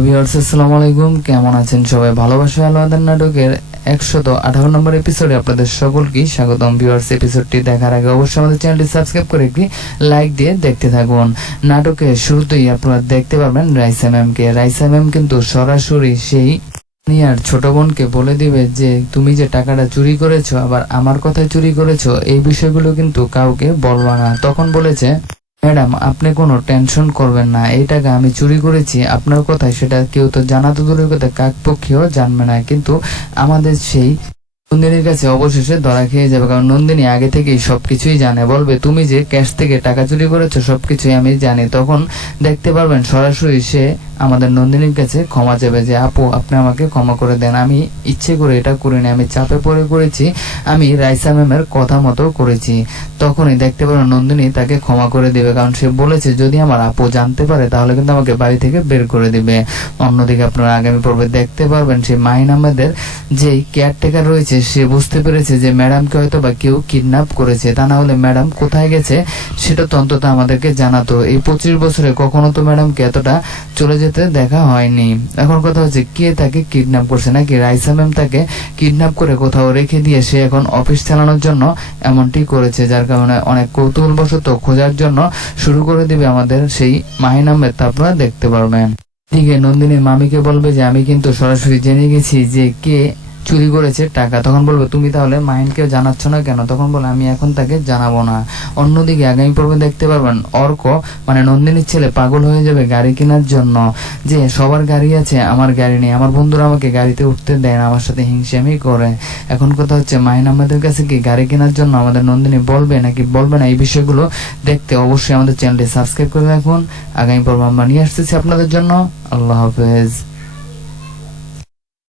Viewers আসসালামু আলাইকুম, কেমন আছেন সবাই? ভালোবাসা আলোয়াদার নাটকের 118 নম্বর এপিসোডে আপনাদের সকলকে স্বাগতম। ভিউয়ার্স, এপিসোডটি দেখার আগে অবশ্যই আমাদের চ্যানেলটি সাবস্ক্রাইব করে একটি লাইক দিয়ে দেখতে থাকুন। নাটকের শুরুতেই আপনারা দেখতে পারবেন রাইসা ম্যামকে। রাইসা ম্যাম কিন্তু সরাসরি সেই নিয়ার ছোট বোনকে বলে দিবে যে তুমি যে টাকাটা চুরি করেছো, আবার আমার কথায় চুরি করেছো, এই বিষয়গুলো কিন্তু কাউকে বলবা না। তখন বলেছে, ম্যাডাম আপনি কোনো টেনশন করবেন না, এই টাকা আমি চুরি করেছি আপনার কথায়, সেটা কেউ তো জানা তো দূরের কথা, কাকপক্ষেও জানবে না, কিন্তু আমাদের সেই নন্দিনীর কাছে অবশেষে ধরা খেয়ে যাবে। কারণ নন্দিনী আগে থেকেই সবকিছুই জানে। বলবে তুমি যে ক্যাশ থেকে টাকা চুরি করেছো সবকিছুই আমি জানি। তখন দেখতে পারবেন সরাসরি সে আমাদের নন্দিনীর কাছে ক্ষমা চাইবে যে আপু আপনি আমাকে ক্ষমা করে দেন, আমি ইচ্ছে করে এটা করিনি, আমি চাপে পড়ে করেছি, আমি রাইসা ম্যামের কথা মতো করেছি। তখনই দেখতে পারবেন নন্দিনী তাকে ক্ষমা করে দেবে, কারণ সে বলেছে যদি আমার আপু জানতে পারে তাহলে কিন্তু আমাকে বাড়ি থেকে বের করে দিবে। অন্যদিকে আপনারা আগামী পর্বে দেখতে পারবেন সেই মাহিন আহমেদের যেই কেয়ারটেকার রয়েছে সে বুঝতে পেরেছে যে ম্যাডামকে হয়তো বা কেউ কিডন্যাপ করেছে, তা না হলে ম্যাডাম কোথায় গেছে সেটা তো অন্তত আমাদেরকে জানাতো। এই 25 বছরে কখনো তো ম্যাডামকে এতটা চলে যেতে দেখা হয়নি। এখন কথা হচ্ছে কে তাকে কিডন্যাপ করছে, নাকি রাইসা ম্যাম তাকে কিডন্যাপ করে কোথাও রেখে দিয়ে সে এখন অফিস চালানোর জন্য এমনটি করেছে, যার কারণে অনেক কৌতূহলবশত খোঁজার জন্য শুরু করে দিবে আমাদের সেই মাহিন আহমেদ, তা আপনারা দেখতে পারবেন। দিকে নন্দিনী মামিকে বলবে যে আমি কিন্তু সরাসরি জেনে গেছি যে কে চুরি করেছে টাকা। তখন বলবে তুমি তাহলে মাহিনকে জানাচ্ছ না কেন? তখন বলে আমি এখন তাকে জানাবো না। অন্যদিকে আগামী পর্বে দেখতে পারবেন অর্ক মানে নন্দিনীর ছেলে পাগল হয়ে যাবে গাড়ি কেনার জন্য, যে সবার গাড়ি আছে আমার গাড়ি নেই, আমার বন্ধুরা আমাকে গাড়িতে উঠতে দেয় না, আমার সাথে হিংসামি করে। এখন কথা হচ্ছে মাহিন আমাদের কাছে কি গাড়ি কেনার জন্য আমাদের নন্দিনী বলবে নাকি বলবে না, এই বিষয়গুলো দেখতে অবশ্যই আমাদের চ্যানেলটি সাবস্ক্রাইব করে রাখুন। আগামী পর্ব আমরা নিয়ে আসতেছি আপনাদের জন্য। আল্লাহ হাফেজ।